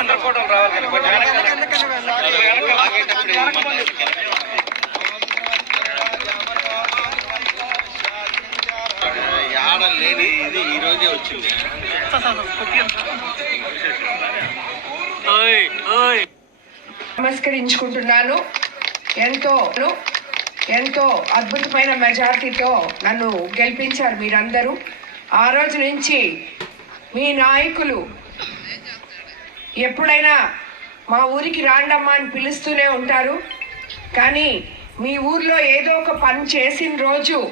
అందరు ఫోటోలు రావాలి కదా, కొంచెం వెనక్కి ఆడ లేని ఇది ఈ రోజే వచ్చింది. నమస్కరించుకుంటున్నాను. ఎంతో ఎంతో అద్భుతమైన మెజార్టీతో నన్ను గెలిపించారు మీరందరూ. ఆ రోజు నుంచి మీ నాయకులు ఎప్పుడైనా మా ఊరికి రాండమ్మా అని పిలుస్తూనే ఉంటారు. కానీ మీ ఊర్లో ఏదో ఒక పని చేసిన రోజు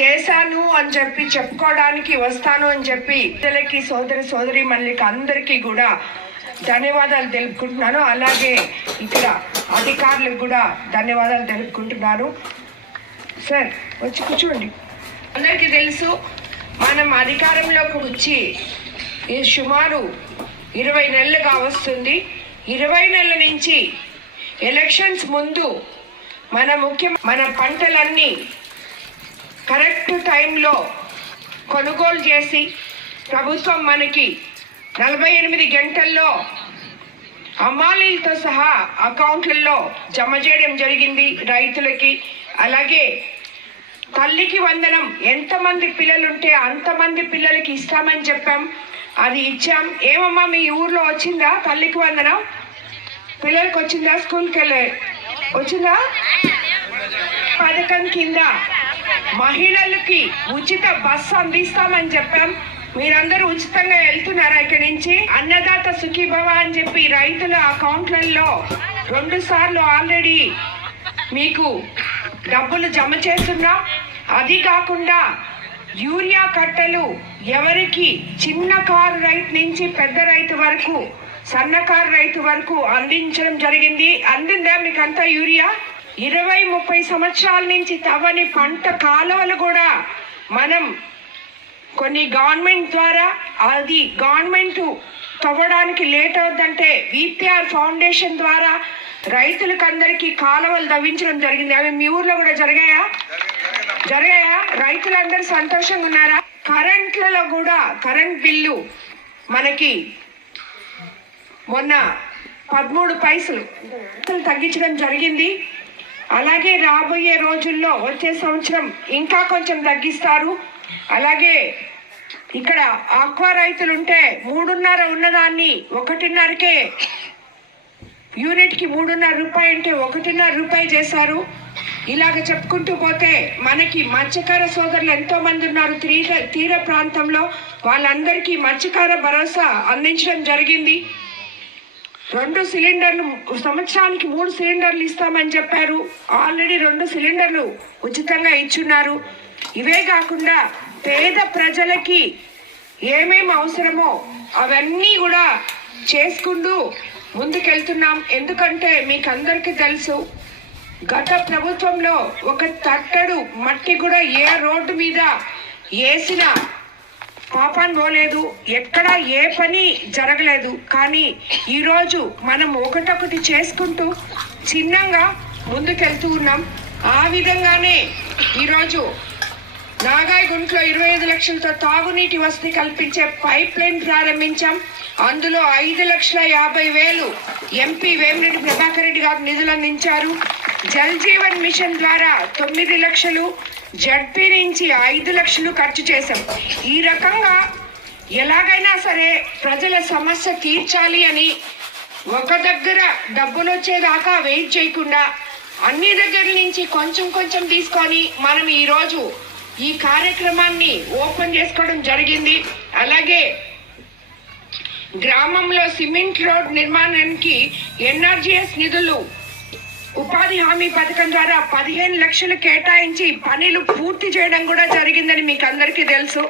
చేశాను అని చెప్పి చెప్పుకోవడానికి వస్తాను అని చెప్పి ఇద్దరికి సోదరి సోదరి మళ్ళీ అందరికీ కూడా ధన్యవాదాలు తెలుపుకుంటున్నాను. అలాగే ఇక్కడ అధికారులకు కూడా ధన్యవాదాలు తెలుపుకుంటున్నాను. సార్ వచ్చి కూర్చోండి. అందరికీ తెలుసు మనం అధికారంలోకి వచ్చి ఈ సుమారు ఇరవై నెలలుగా వస్తుంది. ఇరవై నెలల నుంచి ఎలక్షన్స్ ముందు మన ముఖ్య మన పంటలన్నీ కరెక్ట్ టైంలో కొనుగోలు చేసి ప్రభుత్వం మనకి నలభై ఎనిమిది గంటల్లో అమ్మాలీలతో సహా అకౌంట్లలో జమ చేయడం జరిగింది రైతులకి. అలాగే తల్లికి వందనం ఎంతమంది పిల్లలుంటే అంతమంది పిల్లలకి ఇస్తామని చెప్పాం. అది ఇచ్చాం. ఏమమ్మా మీ ఊర్లో వచ్చిందా? తల్లికి వందనం. పిల్లలకి వచ్చిందా? స్కూల్కి వెళ్ళే. వచ్చిందా? పథకం కింద. మహిళలకి ఉచిత బస్సు అందిస్తామని చెప్పాం. మీరందరూ ఉచితంగా వెళ్తున్నారా ఇక్కడి నుంచి? అన్నదాత సుఖీభవ అని చెప్పి రైతుల అకౌంట్లలో రెండు సార్లు ఆల్రెడీ మీకు డబ్బులు జమ చేస్తున్నాం. అది కాకుండా యూరియా కట్టెలు ఎవరికి? చిన్న కారు రైతు నుంచి పెద్ద రైతు వరకు సన్నకారు రైతు వరకు అందించడం జరిగింది. అందిందా మీకు అంతా యూరియా? ఇరవై ముప్పై సంవత్సరాల నుంచి తవ్వని పంట కాలువలు కూడా మనం కొన్ని గవర్నమెంట్ ద్వారా అది గవర్నమెంట్ తవ్వడానికి లేట్ అవుద్దంటే విపిఆర్ ఫౌండేషన్ ద్వారా రైతులకు అందరికీ కాలువలు తవ్వించడం జరిగింది. అవి మీ ఊర్లో కూడా జరిగాయా? జరిగాయా? రైతులందరూ సంతోషంగా ఉన్నారా? కరెంట్లలో కూడా కరెంట్ బిల్లు మనకి మొన్న పదమూడు పైసలు తగ్గించడం జరిగింది. అలాగే రాబోయే రోజుల్లో వచ్చే సంవత్సరం ఇంకా కొంచెం తగ్గిస్తారు. అలాగే ఇక్కడ ఆక్వా రైతులు ఉంటే మూడున్నర ఉన్నదాన్ని ఒకటిన్నరకే యూనిట్కి మూడున్నర రూపాయి అంటే ఒకటిన్నర రూపాయి చేశారు. ఇలాగ చెప్పుకుంటూ పోతే మనకి మత్స్యకార సోదరులు ఎంతో మంది ఉన్నారు. తీర తీర ప్రాంతంలో వాళ్ళందరికీ మత్స్యకార భరోసా అందించడం జరిగింది. రెండు సిలిండర్లు సంవత్సరానికి మూడు సిలిండర్లు ఇస్తామని చెప్పారు. ఆల్రెడీ రెండు సిలిండర్లు ఉచితంగా ఇచ్చున్నారు. ఇవే కాకుండా పేద ప్రజలకి ఏమేమి అవసరమో అవన్నీ కూడా చేసుకుంటూ ముందుకెళ్తున్నాం. ఎందుకంటే మీకు అందరికీ తెలుసు గత ప్రభుత్వంలో ఒక తట్టడు మట్టి కూడా ఏ రోడ్డు మీద వేసిన పాపాన్ పోలేదు. ఎక్కడ ఏ పని జరగలేదు. కానీ ఈరోజు మనం ఒకటొకటి చేసుకుంటూ చిన్నంగా ముందుకెళ్తూ ఉన్నాం. ఆ విధంగానే ఈరోజు నాగాయగుంట్లో ఇరవై ఐదు లక్షలతో తాగునీటి వసతి కల్పించే పైప్ లైన్ ప్రారంభించాం. అందులో ఐదు లక్షల యాభై వేలు ఎంపీ వేమిరెడ్డి ప్రభాకర్ రెడ్డి గారు నిధులు అందించారు జల్ జీవన్ మిషన్ ద్వారా తొమ్మిది లక్షలు జడ్పీ నుంచి ఐదు లక్షలు ఖర్చు చేశాం. ఈ రకంగా ఎలాగైనా సరే ప్రజల సమస్య తీర్చాలి అని ఒక దగ్గర డబ్బులు వచ్చేదాకా వెయిట్ చేయకుండా అన్ని దగ్గర నుంచి కొంచెం కొంచెం తీసుకొని మనం ఈరోజు ఈ కార్యక్రమాన్ని ఓపెన్ చేసుకోవడం జరిగింది. అలాగే గ్రామంలో సిమెంట్ రోడ్ నిర్మాణానికి ఎన్ఆర్జీఎస్ నిధులు ఉపాధి హామీ పథకం ద్వారా పదిహేను లక్షలు కేటాయించి పనులు పూర్తి చేయడం కూడా జరిగిందని మీకు అందరికీ తెలుసు.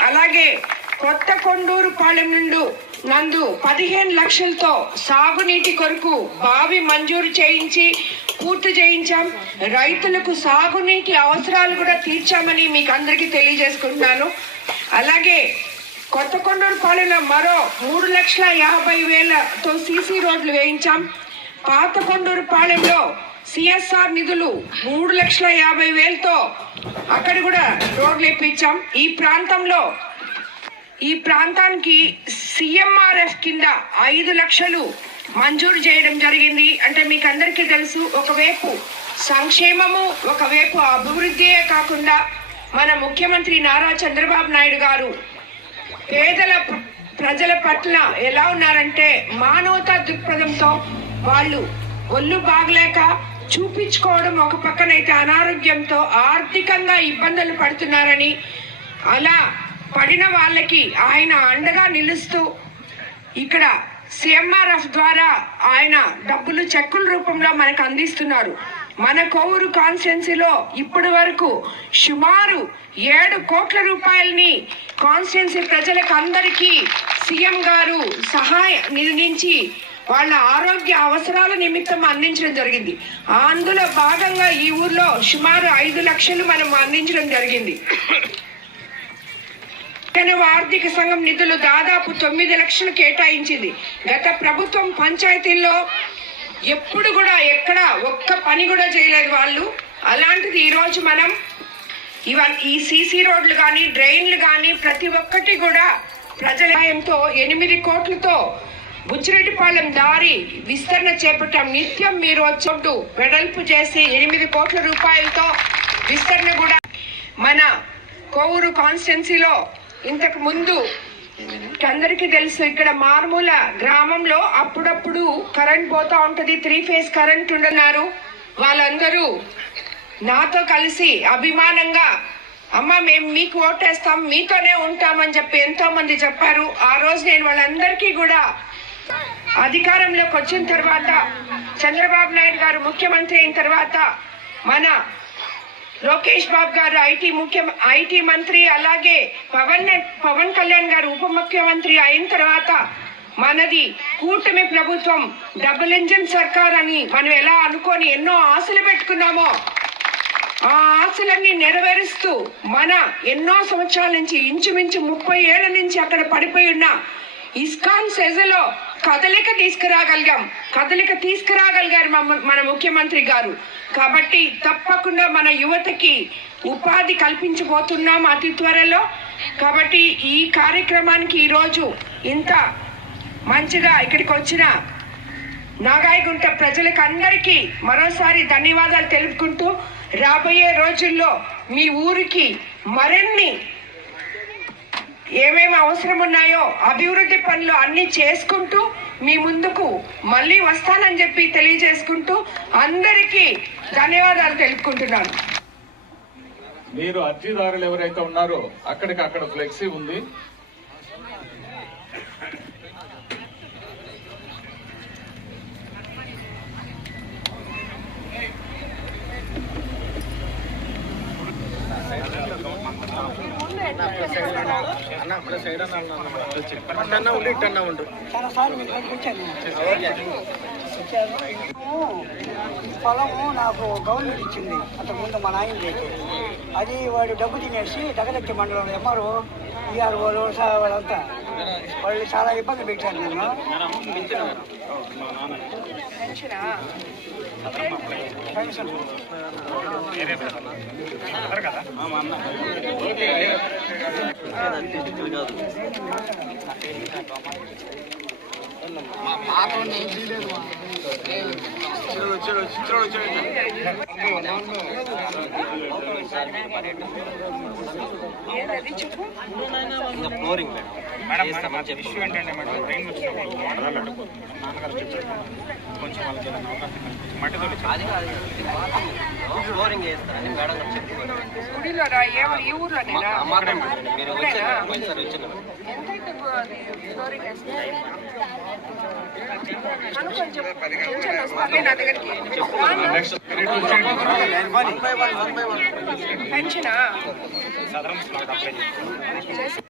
అలాగే కొత్త కొండూరు పాలెం నుండి నందు పదిహేను లక్షలతో సాగునీటి కొరకు బావి మంజూరు చేయించి పూర్తి చేయించాం. రైతులకు సాగునీటి అవసరాలు కూడా తీర్చామని మీకు అందరికీ తెలియజేసుకుంటున్నాను. అలాగే కొత్త కొండూరు పాలెంలో మరో మూడు లక్షల యాభై వేలతో సీసీ రోడ్లు వేయించాం. పాత కొండూరు పాలెంలో సిఎస్ఆర్ నిధులు మూడు లక్షల యాభై వేలతో అక్కడ కూడా రోడ్లు ఇప్పించాం ఈ ప్రాంతంలో ఈ ప్రాంతానికి సిఎంఆర్ఎఫ్ కింద ఐదు లక్షలు మంజూరు చేయడం జరిగింది. అంటే మీకు అందరికీ తెలుసు ఒకవైపు సంక్షేమము ఒకవైపు అభివృద్ధియే కాకుండా మన ముఖ్యమంత్రి నారా చంద్రబాబు నాయుడు గారు పేదల ప్రజల పట్ల ఎలా ఉన్నారంటే మానవతా దృక్పథంతో వాళ్ళు ఒళ్ళు బాగలేక చూపించుకోవడం ఒక పక్కనైతే అనారోగ్యంతో ఆర్థికంగా ఇబ్బందులు పడుతున్నారని అలా పడిన వాళ్ళకి ఆయన అండగా నిలుస్తూ ఇక్కడ సిఎంఆర్ఎఫ్ ద్వారా ఆయన డబ్బులు చెక్కుల రూపంలో మనకు అందిస్తున్నారు. మన కోవూరు కాన్స్టిట్యున్సీలో ఇప్పటి వరకు సుమారు ఏడు కోట్ల రూపాయలని కాన్స్టిట్యున్సీ ప్రజలకు అందరికీ సీఎం గారు సహాయ నిధి నుంచి వాళ్ళ ఆరోగ్య అవసరాల నిమిత్తం అందించడం జరిగింది. అందులో భాగంగా ఈ ఊర్లో సుమారు ఐదు లక్షలు మనం అందించడం జరిగింది. తెనవ ఆర్థిక సంఘం నిధులు దాదాపు తొమ్మిది లక్షలు కేటాయించింది. గత ప్రభుత్వం పంచాయతీల్లో ఎప్పుడు కూడా ఎక్కడ ఒక్క పని కూడా చేయలేదు వాళ్ళు. అలాంటిది ఈరోజు మనం ఇవన్ ఈ సీసీ రోడ్లు కానీ డ్రైన్లు కానీ ప్రతి ఒక్కటి కూడా ప్రజల ఎనిమిది కోట్లతో బుచ్చిరెడ్డిపాలెం దారి విస్తరణ చేపట్టాం. నిత్యం మీరు వచ్చొడ్డు వెడల్పు చేసి ఎనిమిది కోట్ల రూపాయలతో విస్తరణ కూడా మన కోవూరు కాన్స్టిట్యున్సీలో ఇంతకు ముందు అందరికీ తెలుసు ఇక్కడ మారుమూల గ్రామంలో అప్పుడప్పుడు కరెంట్ పోతా ఉంటది. త్రీ ఫేజ్ కరెంట్ ఉండన్నారు వాళ్ళందరూ నాతో కలిసి అభిమానంగా అమ్మ మేము మీకు ఓటేస్తాం మీతోనే ఉంటామని చెప్పి ఎంతో మంది చెప్పారు. ఆ రోజు నేను వాళ్ళందరికీ కూడా అధికారంలోకి వచ్చిన తర్వాత చంద్రబాబు నాయుడు గారు ముఖ్యమంత్రి అయిన తర్వాత మన లోకేష్ బాబు గారు ఐటీ ముఖ్య ఐటీ మంత్రి అలాగే పవన్ పవన్ కళ్యాణ్ గారు ఉప ముఖ్యమంత్రి అయిన తర్వాత మనది కూటమి ప్రభుత్వం డబుల్ ఇంజిన్ సర్కార్ అని మనం ఎలా అనుకొని ఎన్నో ఆశలు పెట్టుకున్నామో ఆ ఆశలన్నీ నెరవేరుస్తూ మన ఎన్నో సంవత్సరాల నుంచి ఇంచుమించు ముప్పై ఏళ్ళ నుంచి అక్కడ పడిపోయి ఉన్న ఇస్కాన్ సెజలో కదలిక తీసుకురాగలిగాం. కదలిక తీసుకురాగలిగారు మన ముఖ్యమంత్రి గారు. కాబట్టి తప్పకుండా మన యువతకి ఉపాధి కల్పించబోతున్నాం అతి త్వరలో. కాబట్టి ఈ కార్యక్రమానికి ఈరోజు ఇంత మంచిగా ఇక్కడికి వచ్చిన నాగాయగుంట ప్రజలకు అందరికీ మరోసారి ధన్యవాదాలు తెలుపుకుంటూ రాబోయే రోజుల్లో మీ ఊరికి మరిన్ని ఏమేమి అవసరం ఉన్నాయో అభివృద్ధి పనులు అన్ని చేసుకుంటూ మీ ముందుకు మళ్ళీ వస్తానని చెప్పి తెలియజేసుకుంటూ అందరికీ ధన్యవాదాలు తెలుపుకుంటున్నాను. మీరు అర్జీదారులు ఎవరైతే ఉన్నారో అక్కడికి అక్కడ ఫ్లెక్సీ ఉంది. వచ్చాను పొలము నాకు గవర్నమెంట్ ఇచ్చింది. అంతకుముందు మా నాయన చేసి అది వాడు డబ్బు తినేసి దగదత్తి మండలం ఎంఆర్ఓ ఈఆర్ఓలు వాళ్ళంతా. వాళ్ళు చాలా ఇబ్బంది పెట్టారు నన్ను. పెన్షన్ ఏంటది చెప్పు మేడం మేడం ఇష్యూ ఏంటంటే మేడం ట్రైన్ వచ్చినప్పుడు వాటర్ అడ్డుకోతుంది మేడం నాన్నగారు చెప్పారు కొంచెం వాళ్ళకి ఏదైనా అవకాశం కల్పించి అది కాదు ఫ్లోరింగ్ వేస్తారని మేడం గారు చెప్పారు ఈ ఊర్లోనేనా మీరు వచ్చారు పోయినసారి వచ్చారు ఫ్లోరింగ్ నా దగ్గరికి పెన్షనా